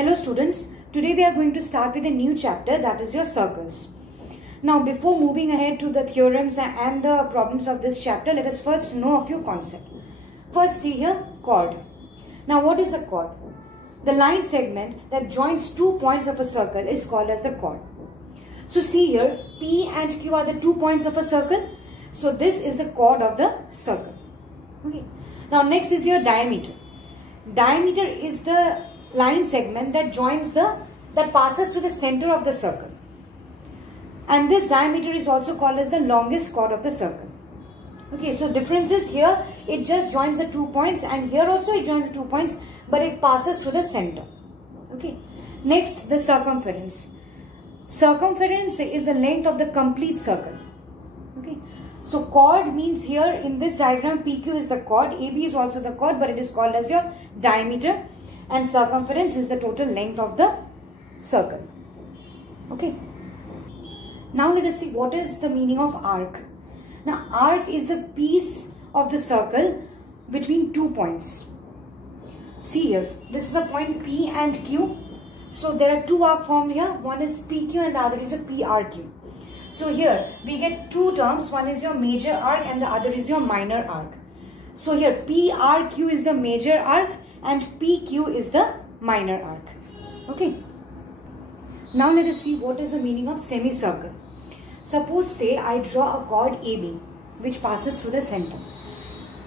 Hello students, today we are going to start with a new chapter, that is your circles. Now before moving ahead to the theorems and the problems of this chapter, let us first know a few concepts. First see here, chord. Now what is a chord? The line segment that joins 2 points of a circle is called as the chord. So see here, P and Q are the 2 points of a circle. So this is the chord of the circle. Okay. Now next is your diameter. Diameter is the line segment that passes through the center of the circle, and this diameter is also called as the longest chord of the circle. Okay, so difference is here it just joins the 2 points, and here also it joins the 2 points, but it passes through the center. Okay, next the circumference. Circumference is the length of the complete circle. Okay, so chord means here in this diagram PQ is the chord, AB is also the chord, but it is called as your diameter, and circumference is the total length of the circle. Okay. Now let us see what is the meaning of arc. Now arc is the piece of the circle between 2 points. See here, this is a point P and Q. So there are 2 arc formed here. One is PQ and the other is a PRQ. So here we get 2 terms. One is your major arc and the other is your minor arc. So here PRQ is the major arc and PQ is the minor arc. Okay. Now let us see what is the meaning of semicircle. Suppose say I draw a chord AB which passes through the center.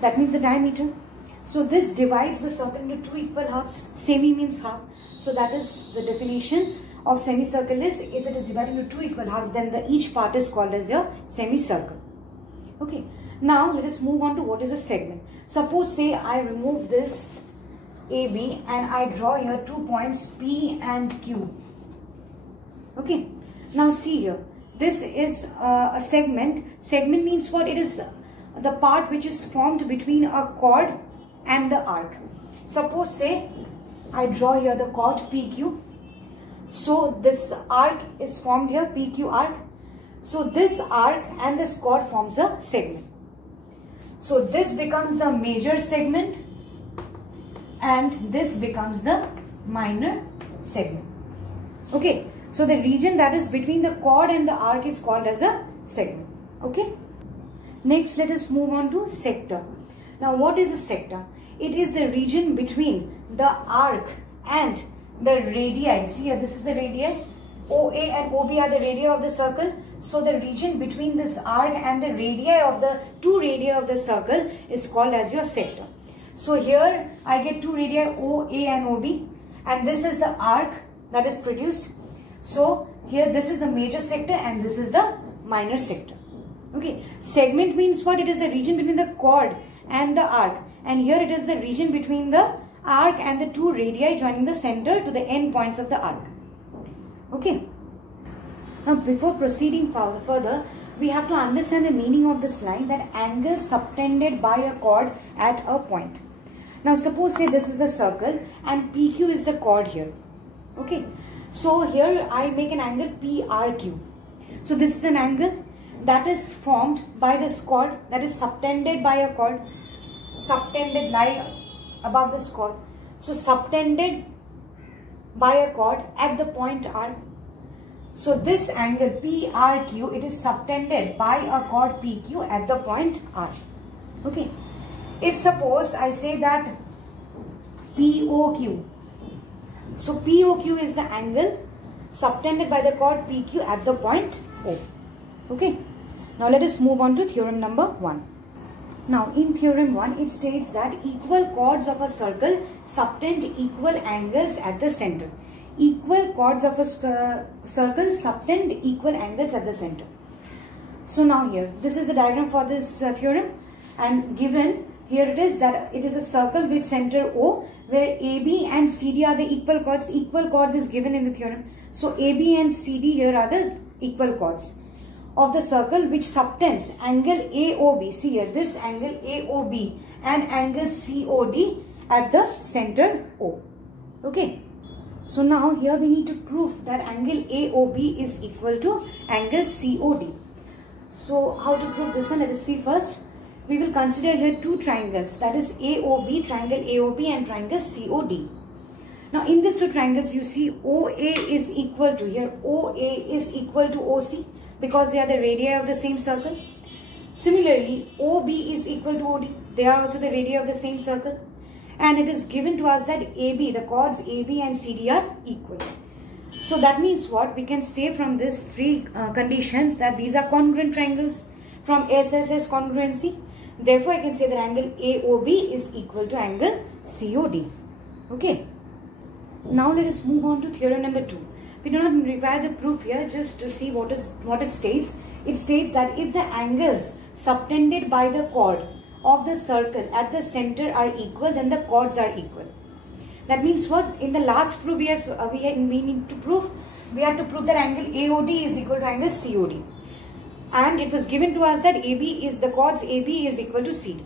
That means the diameter. So this divides the circle into 2 equal halves. Semi means half. So that is the definition of semicircle is if it is divided into 2 equal halves, then each part is called as your semicircle. Okay. Now let us move on to what is a segment. Suppose say I remove this AB and I draw here 2 points P and Q. Okay. Now see here. This is a segment. Segment means what? It is the part which is formed between a chord and the arc. Suppose say I draw here the chord PQ. So this arc is formed here, PQ arc. So this arc and this chord forms a segment. So this becomes the major segment and this becomes the minor segment. Okay. So the region that is between the chord and the arc is called as a segment. Okay. Next let us move on to sector. Now what is a sector? It is the region between the arc and the radii. See here, this is the radii. OA and OB are the radii of the circle. So the region between this arc and the radii of the 2 radii of the circle is called as your sector. So here I get 2 radii OA and OB, and this is the arc that is produced. So here this is the major sector and this is the minor sector. Okay. Segment means what? It is the region between the chord and the arc, and here it is the region between the arc and the 2 radii joining the center to the end points of the arc. Okay. Now before proceeding further, we have to understand the meaning of this line, that angle subtended by a chord at a point. Now suppose say this is the circle and PQ is the chord here. Okay. So here I make an angle PRQ. So this is an angle that is formed by this chord, that is subtended by a chord. Subtended lie above this chord. So subtended by a chord at the point R. So this angle PRQ, it is subtended by a chord PQ at the point R. Okay. If suppose I say that POQ. So POQ is the angle subtended by the chord PQ at the point O. Okay. Now let us move on to theorem number 1. Now in theorem 1 it states that equal chords of a circle subtend equal angles at the center. Equal chords of a circle subtend equal angles at the center. So now here this is the diagram for this theorem, and given here it is that it is a circle with center O where AB and CD are the equal chords. Equal chords is given in the theorem. So AB and CD here are the equal chords of the circle which subtends angle AOB. See here, this angle AOB and angle COD at the center O. Okay. So now here we need to prove that angle AOB is equal to angle COD. So how to prove this one? Let us see first. We will consider here 2 triangles, that is AOB, triangle AOB and triangle COD. Now in these two triangles, you see OA is equal to, here OA is equal to OC because they are the radii of the same circle. Similarly, OB is equal to OD. They are also the radii of the same circle. And it is given to us that AB, the chords AB and CD are equal. So that means what? We can say from these three conditions that these are congruent triangles from SSS congruency. Therefore, I can say that angle AOB is equal to angle COD. Okay. Now let us move on to theorem number 2. We do not require the proof here, just to see what it states. It states that if the angles subtended by the chord of the circle at the center are equal, then the chords are equal. That means what? In the last proof we have to prove that angle AOD is equal to angle COD, and it was given to us that the chords AB is equal to CD.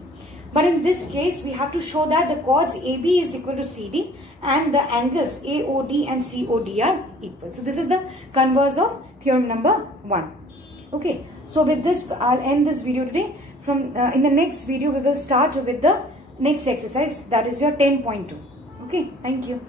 But in this case, we have to show that the chords AB is equal to CD and the angles AOD and COD are equal. So this is the converse of theorem number 1. Okay. So with this, I'll end this video today. From in the next video, we will start with the next exercise, that is your 10.2. Okay. Thank you.